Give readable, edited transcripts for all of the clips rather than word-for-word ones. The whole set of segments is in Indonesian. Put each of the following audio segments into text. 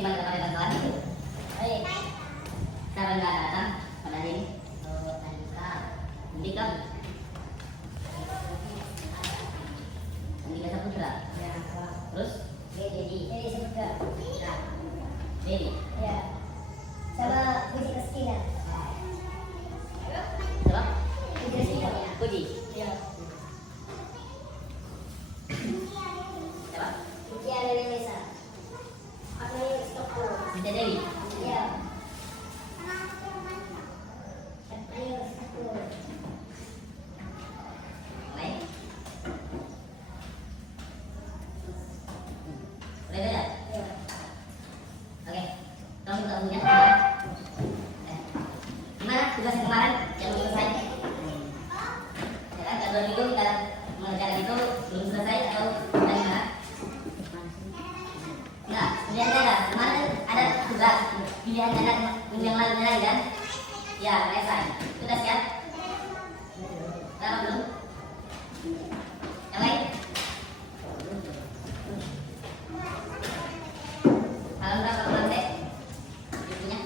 gimana kemarin bantuan itu? Baik. Siapa nggak datang pada hari ini? Andika. Andika Saputra. Ya. Terus? Dedi Saputra. Ya. Dedi. Ya. Sama Puji Rizkina. Siapa? Puji Rizkina. Puji. Ya. Siapa? Puji Alelesa. Siti Dewi. Ya. Lain? Udah ada? Ya. Oke. Kamu punya? Gimana tugas yang kemarin yang belum selesai? Ya kan, kalau 2 minggu kita mengerjakan itu belum selesai atau bagaimana? Enggak, pilihan ganda. Kemarin ada tugas pilihan ganda minggu yang lalu lagi kan? Ya, selesai. Sudah siap? Kenapa belum? Yang lain? Malam berapa pulang deh? Ibunya?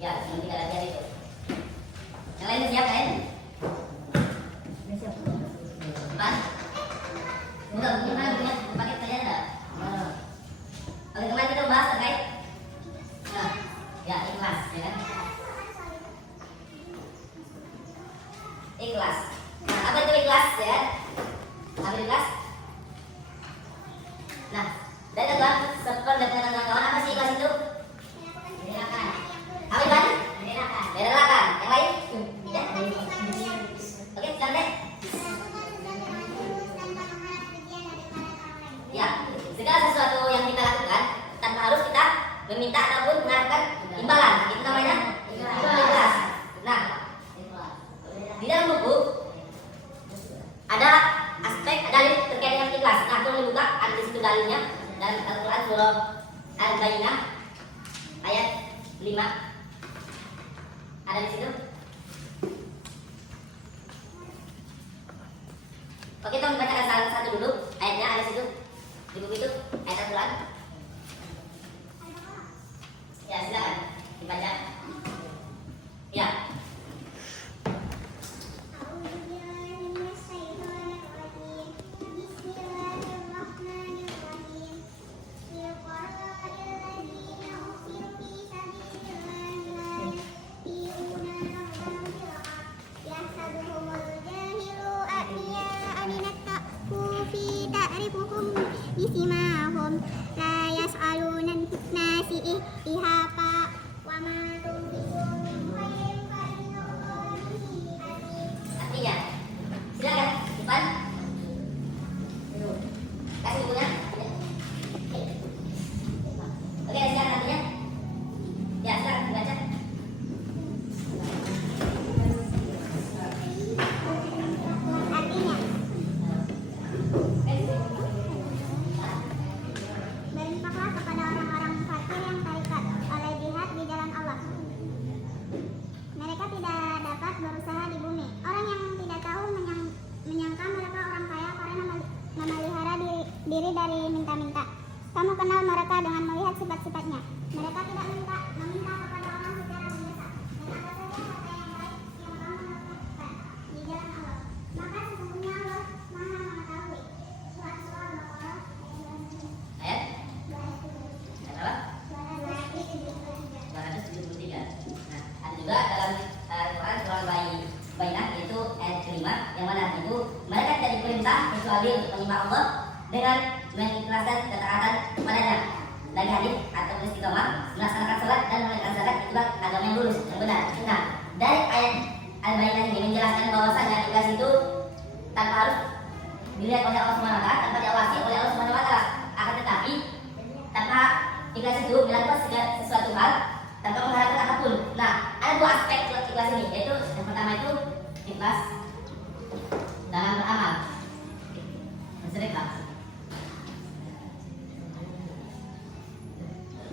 Ya, sebelum 3 hari itu. Yang lain siap kan? Siap. Empat? Bukan, gimana punya paket kalian enggak? Oke, kemarin kita bahas terkait ya ikhlas, ya kan? Ikhlas. Nah, apa itu ikhlas, ya? Apa itu ikhlas? Nah, dari teman sependapat kawan apa sih ikhlas itu? Merelakan. Apa itu? Merelakan. Merelakan. Yang lain? Ya. Oke, sekarang deh. Ya, segala sesuatu yang kita lakukan tanpa harus kita meminta ataupun mengharapkan imbalan, itu namanya ikhlas. Nah, di dalam buku ada aspek dalil terkait dengan ikhlas. Nah, kalau dibuka ada di situ dalilnya dalam Al-Quran surah Al-Baqarah ayat 5. Ada di situ. Oke, kita membacakan salah satu dulu ayatnya ada di situ. Di buku itu ayat Al-Quran. Ya, silakan dibaca. Ya. Bisimahum la yas'alunan nasi ihapa wa ma tunfiqu min khairin fa innallaha bihi alim. Artinya, silakan Ivan. Kasih bukunya. Oke, silakan artinya. Ya, silakan dibaca. Artinya, berinfaklah kepada orang-orang fakir yang terikat oleh jihad di jalan Allah. Mereka tidak dapat berusaha di bumi. Orang yang tidak tahu menyangka mereka orang kaya karena memelihara diri dari minta-minta. Kamu kenal mereka dengan melihat sifat-sifatnya. Mereka tidak meminta kepada orang secara biasa. Dan apa saja harta yang baik yang kamu lakukan di jalan Allah. Maka sesungguhnya Allah Maha mengetahui. Surat Al-Baqarah Ayat berapa? 273. 273. Nah, ada juga dalam Al-Quran surah Al-Baqarah yaitu ayat kelima yang mana itu mereka tidak diperintah kecuali untuk menyembah Allah dengan mengikhlaskan ketaatan kepadanya dari hadis atau istiqomah, melaksanakan salat dan menunaikan zakat, itulah agama yang lurus, yang benar. Nah, dari ayat Al-Baqarah ini menjelaskan bahwasanya ikhlas itu tanpa harus dilihat oleh Allah SWT, tanpa diawasi oleh Allah SWT. Akan tetapi tanpa ikhlas itu melakukan sesuatu hal tanpa mengharapkan apapun. Nah, ada 2 aspek ikhlas ini, yaitu yang pertama itu ikhlas dalam beramal, bersedekah.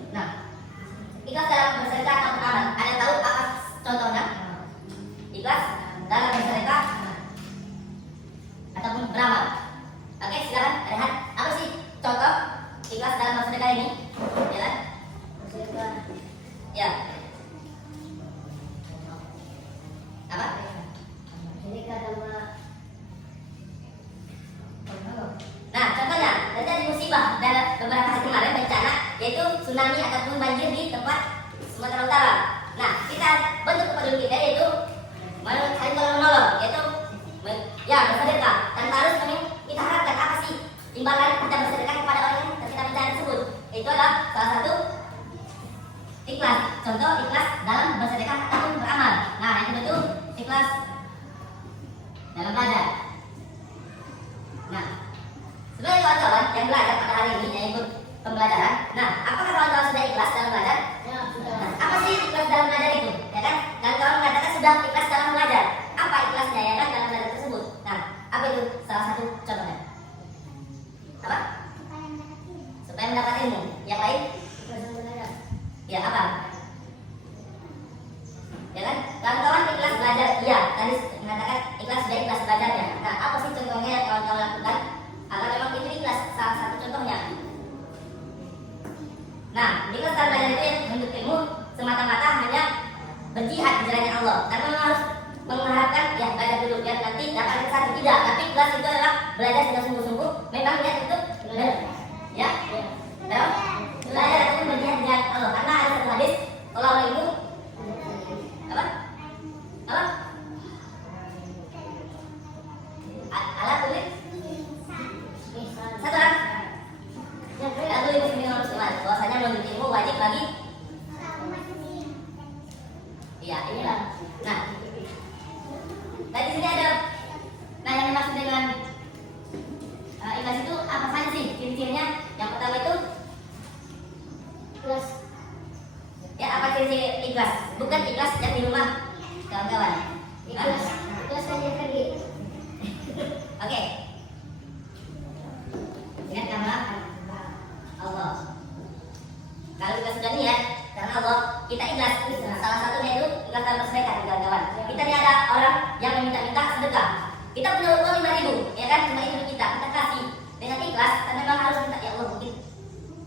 Nah, ikhlas dalam bersedekah atau beramal, ada tahu apa contohnya? Ikhlas dalam bersedekah ataupun beramal. Oke, sekarang rehat. Apa sih ikhlas dalam bersedekah ini, ya kan? Ya. Apa? Nah, contohnya terjadi musibah dalam beberapa hari kemarin bencana, yaitu tsunami ataupun banjir di tempat Sumatera Utara. Nah, kita bentuk kepedulian kita yaitu saling menolong, yaitu ya bersedekah. Tanpa harus kita harapkan apa sih imbalan kita bersedekah kepada orang yang terkena bencana tersebut. Itu adalah salah satu ikhlas. Contoh ikhlas dalam bersedekah ataupun beramal. Nah, yang kedua itu ikhlas dalam belajar. Nah, sebenarnya kawan-kawan yang belajar pada hari ini yang ikut pembelajaran, nah, apakah kawan-kawan sudah ikhlas dalam belajar? Nah, apa sih ikhlas dalam belajar itu? Ya kan? Kawan-kawan mengatakan sudah ikhlas dalam belajar. Apa ikhlasnya ya kan dalam belajar tersebut? Nah, apa itu salah satu contohnya? Apa? Supaya mendapat ilmu. Yang lain? Ya apa? Ya kan? Kawan-kawan ikhlas belajar, iya. Tadi mengatakan ikhlas sudah ikhlas belajarnya. Nah, apa sih contohnya yang kawan-kawan lakukan agar memang itu ikhlas? Salah satu contohnya. Nah, ikhlas dalam belajar itu yang menuntut ilmu semata-mata hanya berjihad di jalannya Allah. Karena memang harus mengharapkan ya belajar dulu biar nanti dapat satu tidak. Tapi ikhlas itu adalah belajar sudah sungguh-sungguh. Memang niat untuk ya. Dalam belajar itu berjihad di jalan Allah. Karena ada satu hadis kalau ilmu apa? Apa? Alat tulis satu orang. Alat tulis ini harus jelas. Bahwasanya menuntut ilmu wajib bagi. Iya, inilah. Nah, di sini ada. Nah, yang dimaksud dengan ikhlas itu apa saja sih ciri-cirinya? Yang pertama itu ikhlas. Ya, apa ciri-ciri ikhlas? Bukan ikhlas yang di rumah, kawan-kawan. Ikhlas saja pergi. Oke. Ingat nama Allah. Kalau kita sudah niat karena Allah, kita ikhlas. Salah satunya itu ikhlas dalam bersedekah, kawan-kawan. Kita ini ada orang yang meminta-minta sedekah. Kita punya uang 5.000, ya kan? Cuma itu kita kasih dengan ikhlas. Karena memang harus minta ya Allah mungkin.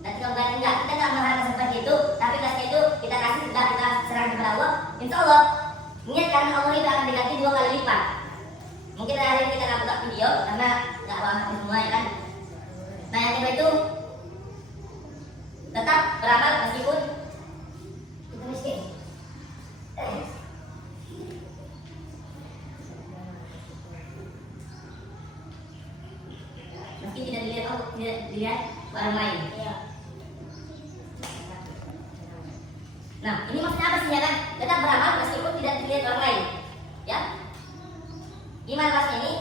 Dan kalau enggak, kita nggak mengharapkan seperti itu. Tapi ikhlasnya itu kita kasih sudah kita serahkan kepada Allah. Insya Allah, niat karena Allah itu akan diganti 2 kali lipat. Mungkin hari ini kita nggak buka video karena nggak paham semua, ya kan? Nah, yang kedua itu tetap beramal meskipun kita miskin. Meski tidak dilihat orang lain. Nah, ini maksudnya apa sih ya kan? Tetap beramal meskipun tidak dilihat orang lain. Ya. Gimana maksudnya ini?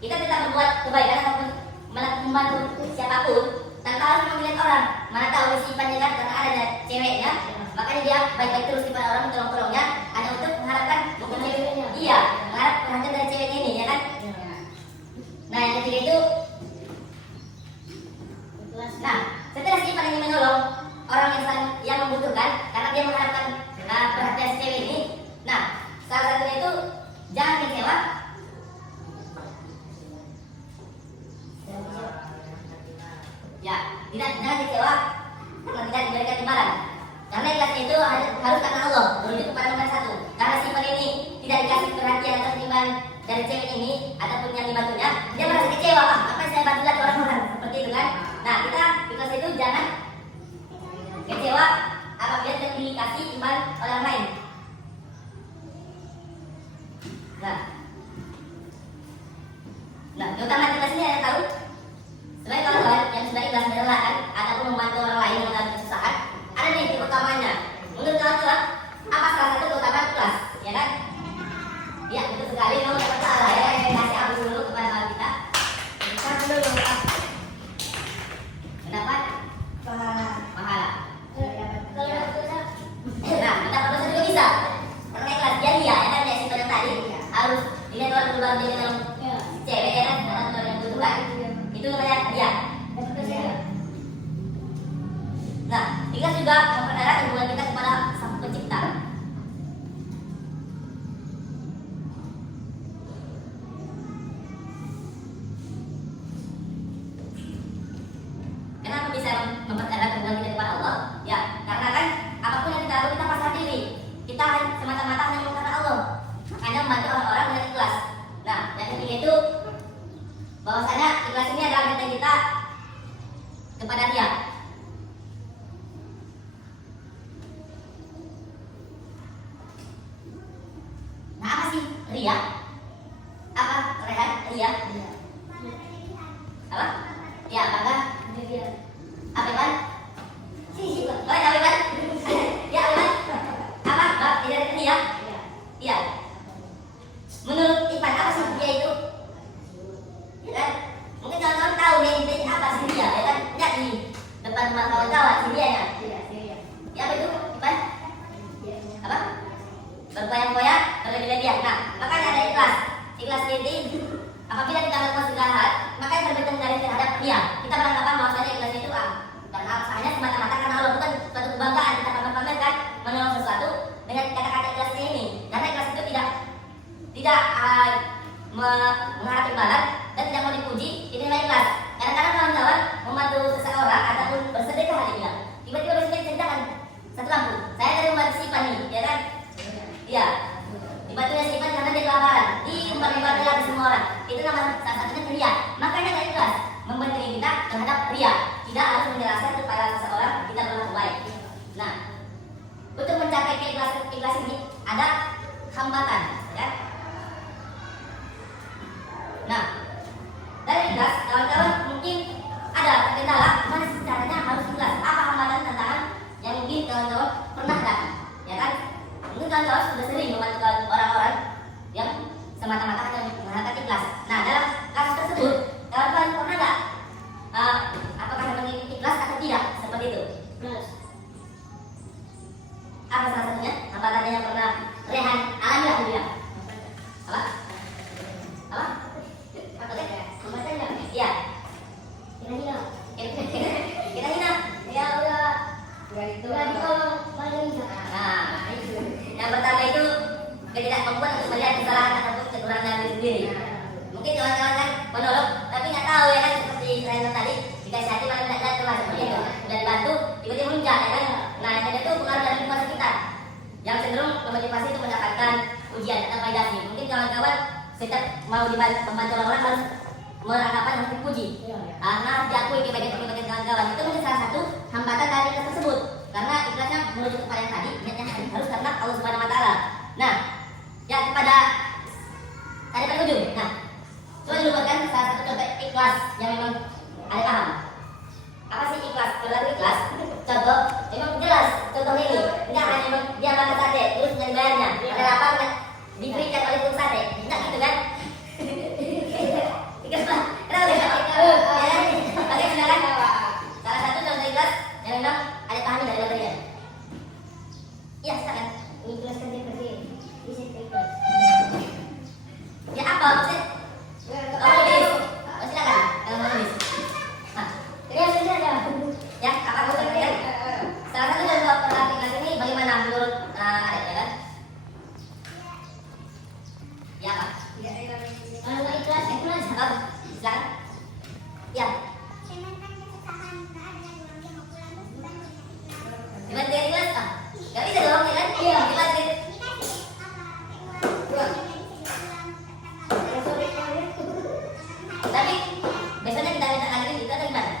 Kita tetap berbuat kebaikan ataupun membantu siapapun tanpa harus melihat orang. Mana tahu sifatnya kan karena adanya ceweknya, makanya dia baik-baik terus kepada orang, tolong-tolongnya hanya untuk mengharapkan mungkin ceweknya. Iya, mengharap perhatian dari ceweknya ini, ya kan? Nah, yang ketiga itu nah, setelah sifat ini menolong orang yang membutuhkan karena dia mengharapkan perhatian si cewek ini. Nah, salah satunya itu jangan kecewa. Ya, jangan kecewa karena tidak diberikan imbalan. Karena ikhlasnya itu harus karena Allah, merujuk kepada nomor 1. Karena sifat ini tidak dikasih perhatian atau imbalan dari cewek ini ataupun yang dibantunya, dia merasa kecewa. Apa saya bantu lagi orang-orang seperti itu kan? Nah, kita ikhlas itu jangan kecewa apabila tidak dikasih imbalan orang lain. Nah, terutama ikhlas ini yang tahu. Selain kawan-kawan yang sudah ikhlas merelakan ataupun membantu orang lain mengalami kesusahan, ada nih keutamanya. Menurut kawan-kawan, apa salah satu keutamaan ikhlas? Ya kan? Ya, betul sekali. Kamu dapat salah ya. Kasih abu dulu kepada kawan kita. Kita dulu. Mendapat pahala. Nah, mendapat dosa juga bisa. Karena ikhlas jadi ya kan ya seperti tadi harus dilihat orang keluar dengan cewek ya kan, atau orang yang butuhkan. Itu namanya dia. Nah, ikhlas juga mempererat hubungan kita kepada Sang Pencipta. Kenapa bisa memperdalam hubungan kita kepada Allah, ya karena kan apapun yang kita lakukan kita pasrah diri, kita semata-mata hanya mau karena Allah, makanya membantu orang-orang dengan ikhlas. Nah, yang ketiga itu bahwasanya ikhlas ini adalah cinta kita kepada Dia. Nah, apa sih ria? Apa rehat ria? Apa? Ya, apakah? Apa Iwan? Oh, ya Iwan? Ya Iwan? Apa? Bab tidak ria? Iya. Menurut Iwan apa sih ria itu? Ya kan? Mungkin kawan-kawan tahu dia itu apa sih ria, ya kan? Tidak di depan rumah kawan-kawan sih rianya. Ya apa itu Iwan? Apa? Berkoyak-koyak, berlebih-lebihan. Nah, makanya ada ikhlas. Ikhlas ini apabila kita melakukan segala hal, maka yang terbentuk dari terhadap Dia. Kita beranggapan bahwasanya ikhlas itu karena hanya semata-mata karena Allah, bukan suatu kebanggaan kita pamer-pamerkan menolong sesuatu dengan kata-kata ikhlas ini. Karena ikhlas itu tidak mengharap imbalan dan tidak mau dipuji, ini namanya ikhlas. Kadang-kadang kawan-kawan membantu seseorang ataupun bersedekah dia bilang, tiba-tiba bersedekah ceritakan satu lampu. Saya dari umat Sipan nih, ya kan? Iya. Dibantunya si Ipan karena dia kelaparan, diumbar-umbar ke semua orang. Itu nama salah satunya ria. Makanya dari ikhlas membantu kita terhadap ria. Tidak harus menjelaskan kepada seseorang kita berlaku baik. Nah, untuk mencapai ikhlas ini ada hambatan, ya. Nah, dari ikhlas kawan-kawan mungkin ada kendala gimana sih caranya harus ikhlas. Apa hambatan tantangan yang mungkin kawan-kawan pernah dapat, ya kan? Mungkin kawan-kawan sudah sering membantu orang-orang yang semata-mata hanya mengharapkan ikhlas. Nah, dalam kasus tersebut, kawan-kawan pernah nggak apakah memang ikhlas atau tidak seperti itu? Apa salah satunya hambatannya yang pernah Rehan alami aku bilang? Apa? Apa? Hambatannya? Iya. Kita hina. Ya udah. Udah ditolong paling. Nah, yang pertama itu ketidakmampuan untuk melihat kesalahan ataupun kekurangan diri sendiri. Mungkin kawan-kawan kan menolong, tapi nggak tahu ya kan, seperti saya tadi dikasih hati malah tidak jatuh lah seperti itu. Sudah dibantu, tiba-tiba muncul ya kan. Nah, yang itu pengaruh dari lingkungan sekitar yang cenderung memotivasi untuk mendapatkan ujian atau validasi. Mungkin kawan-kawan setiap mau membantu orang harus merangkapan harus dipuji. Karena diakui kebaikan kawan-kawan itu mungkin salah satu hambatan dari ikhlas tersebut. Karena ikhlasnya menuju kepada yang tadi, niatnya harus karena Allah Subhanahu Wa Taala. Nah, ya kepada tadi pada ujung. Nah, coba dilupakan salah satu contoh ikhlas yang memang ada paham. Apa sih ikhlas? Kalau ikhlas, contoh memang jelas contoh ini. Enggak hanya memang dia makan sate terus nggak dibayarnya. Ada lapar nggak diberikan oleh tukang sate? Enggak gitu kan? Ikhlas lah. Kenapa ya? Oke, silakan. Salah satu contoh ikhlas yang memang ada paham dari materinya. Iya, silakan. Ikhlaskan dia pergi. Ya apa maksudnya? Silakan. Kalau mau nulis. Ya, apa maksudnya? Salah satu contoh ikhlas ini bagaimana menurut Arif ya kan? Ya apa? Kalau nggak ikhlas, silakan. Ya. Gimana dia ikhlas? Nggak bisa dong, ya kan? Iya. Ikhlas gitu. Tapi biasanya kita minta lagi itu atau gimana?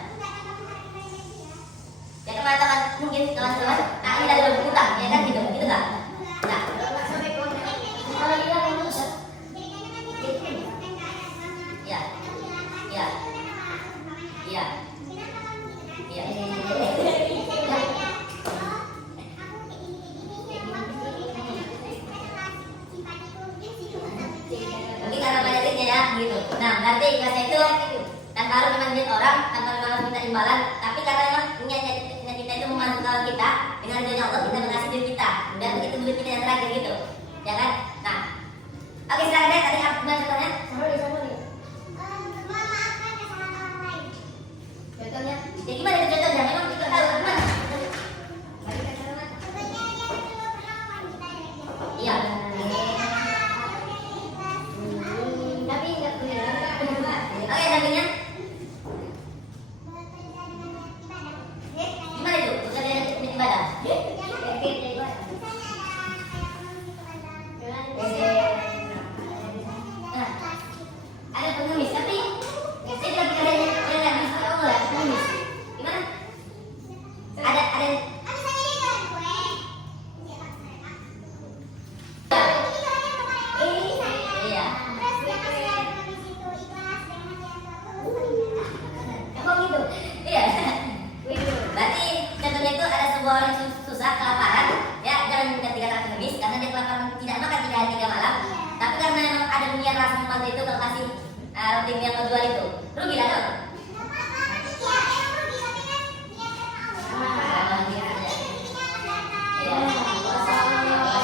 Ya teman-teman mungkin teman-teman, nah ini ada berhutang, ya kan gitu nggak? Nah, kalau dia lulus, ya, ya, ya, ya. Mungkin karena banyaknya ya, gitu. Nah, berarti ikhlasnya itu tanpa harus memanjat orang, tanpa harus minta imbalan, tapi karena memang niatnya kita itu membantu kawan kita dengan ridhonya Allah, kita mengasihi diri kita dan begitu mulut kita yang terakhir gitu, ya kan? Nah, oke silakan deh, tadi apa contohnya? Contohnya, ya gimana itu contohnya? Memang kita tahu gimana? Iya. Tapi nggak punya. Oke, sampingnya. roti yang kau jual itu? Rugi lah dong.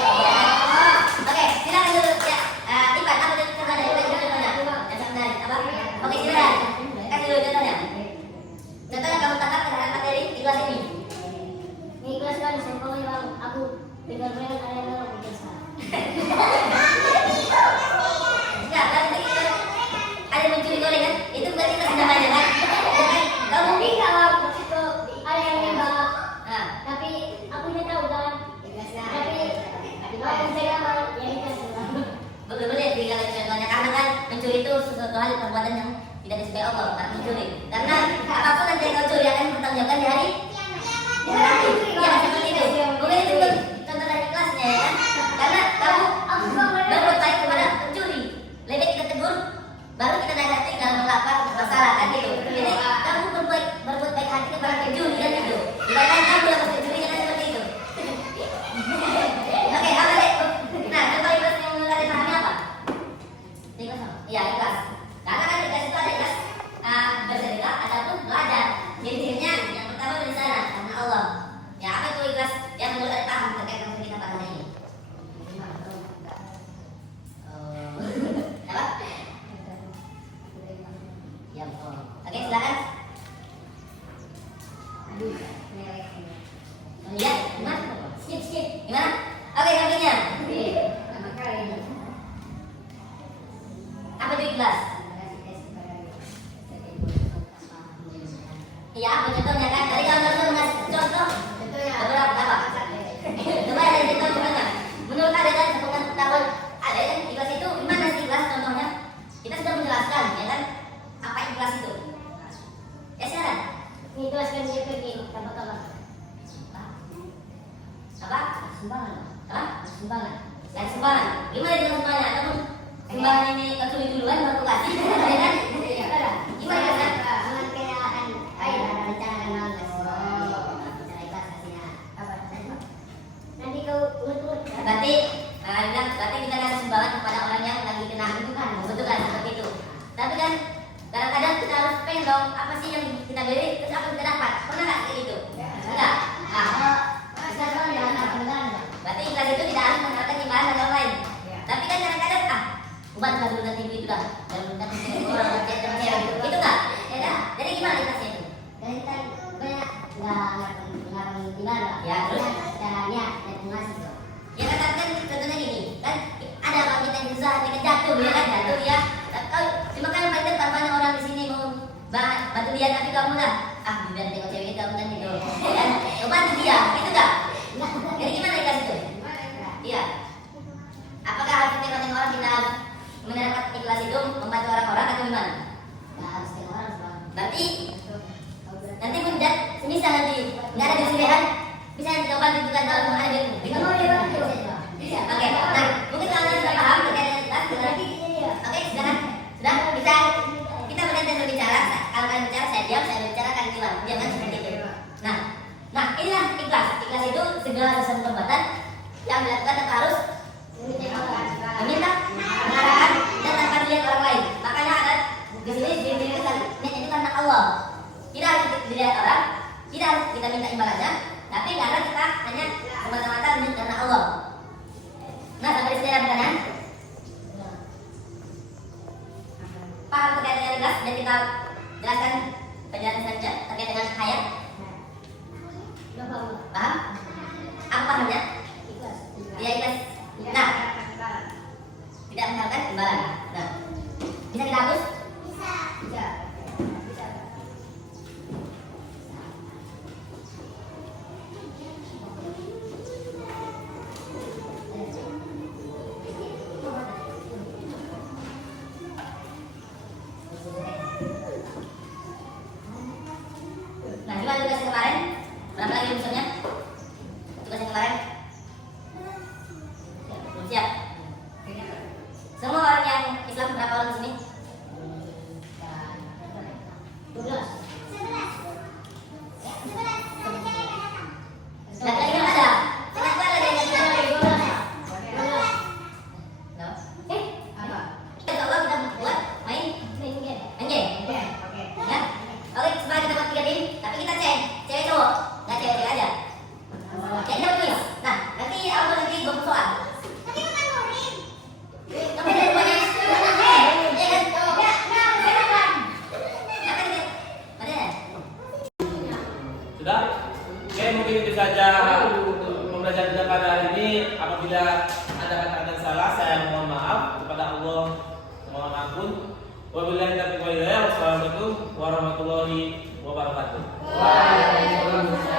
Oke, silakan dulu ya. Ipan, apa itu contohnya? Contohnya. Yang sebenarnya apa? Oke, silakan. Kasih dulu contohnya. Contohnya kamu tangkap terhadap materi di kelas ini. Ini kelas kan seumpama yang aku dengar-dengar ada yang orang biasa. Enggak, berarti ada mencuri gorengan, itu berarti kelas namanya kan? Kamu Tapi kalau itu ada yang nembak, nah, tapi aku tidak tahu kan. Tapi kalau saya mau ya dikasih lah. boleh tinggal contohnya karena kan mencuri itu sesuatu hal perbuatan yang tidak disukai Allah karena mencuri. Karena apapun nanti yang kau curi akan bertanggung di hari nanti. Ya seperti itu. Mungkin itu contoh dari kelasnya ya kan? Karena kamu berbuat baik kepada pencuri, lebih kita tegur, baru kita nasihati dalam melapar masalah kan gitu. Jadi kamu berbuat baik hati kepada pencuri kan gitu. Bukan kamu yang pencuri kan seperti itu. Oke, apa deh? Nah, contoh ikhlas yang kalian pahami apa? Ikhlas apa? Iya, ikhlas. Karena kan ikhlas itu ada ikhlas bersedekah ataupun belajar. Ciri-cirinya yang pertama dari sana karena Allah. Ya, apa itu ikhlas yang menurut kalian paham terkait dengan kita pada hari ini? Apa? Ya, betul. Oke, silakan. Iya, gimana? Skip. Gimana? Oke, selanjutnya. Apa itu ikhlas? Iya, apa contohnya kan? Tadi kamu ngasih contoh beberapa apa? Coba ada contoh gimana? Menurut ada kan sepengetahuan ada kan ikhlas itu gimana sih ikhlas contohnya? Kita sudah menjelaskan ya kan apa ikhlas itu? Ya silakan. Ini kelaskan dia pergi tambah-tambah. Apa? Sumbangan. Apa? Sumbangan. Yang sumbangan. Gimana dengan sumbangan? Ataupun sumbangan ini kecuri duluan baru kasih, ya kan? Gimana kan? Dengan kayaan air rencana kenal rencana ikhlas kasihnya apa? Nanti kau urut-urut kan? Berarti berarti kita kasih sumbangan kepada orang yang lagi kena membutuhkan seperti itu. Tapi kan kadang-kadang kita harus pengen dong apa sih yang kita beli terus apa yang kita dapat? Pernah nggak kayak gitu? Enggak. Nah, Kita kan jangan apa enggak. berarti ikhlas itu tidak harus mengharapkan imbalan dari orang lain. Tapi kan kadang-kadang ubat nggak dulu nanti itu dah dan nanti orang bercet dan cewek itu nggak? Ya kan? Jadi gimana ikhlasnya itu? Dan kita banyak nggak mengimban lah. Ya, terus? Caranya dan ngasih. Ya katakan contohnya gini kan ada apa kita yang susah kita jatuh ya kan jatuh ya. Kau cuma kan pada tanpa orang di sini mau bantu dia tapi kamu lah biar tengok cewek itu kan gitu. Ya kan? Kau bantu dia itu dah. Jadi gimana ikhlas itu? Iya. Apakah harus tengok orang kita harus mendapat ikhlas itu membantu orang-orang atau gimana? Nggak harus ke orang sebab. Berarti nanti pun semisal nanti nggak ada kesedihan bisa kita bantu juga dalam ada di Kita mau dia bantu. bisa. Oke. Nah mungkin kalian sudah paham terkait dengan ikhlas. Oke, sudah bisa kita berhenti berbicara. Kalau kalian bicara saya diam, saya bicara kalian diam. Diam kan seperti itu. Nah inilah ikhlas. Ikhlas itu segala sesuatu perbuatan yang dilakukan tanpa harus meminta penghargaan dan tanpa dilihat orang lain. Makanya ada di sini diberikan niat itu karena Allah. Tidak harus dilihat orang, tidak harus kita minta imbalannya, tapi karena kita hanya semata-mata niat karena Allah. Nah, sampai di sini ada pertanyaan? Paham terkait dengan ikhlas dan kita jelaskan penjelasan selanjutnya terkait dengan hayat. Paham? Apa pahamnya? Dia ikhlas. Nah, tidak mengharapkan imbalan. Nah, bisa kita hapus? Bisa. Nah, gimana tugas kemarin? Berapa lagi unsurnya? Tugas yang kemarin? Belum siap. Semua orang yang Islam berapa orang di sini? 12. Lagi lagi nggak ada. Kenapa lagi lagi nggak ada? No. Apa? Insya Allah kita buat main Oke, mungkin itu saja untuk pembelajaran kita pada hari ini. Apabila ada kata-kata salah, saya mohon maaf kepada Allah, mohon ampun. Wabillahi taufiq wal hidayah. Wassalamualaikum warahmatullahi wabarakatuh. Waalaikumsalam.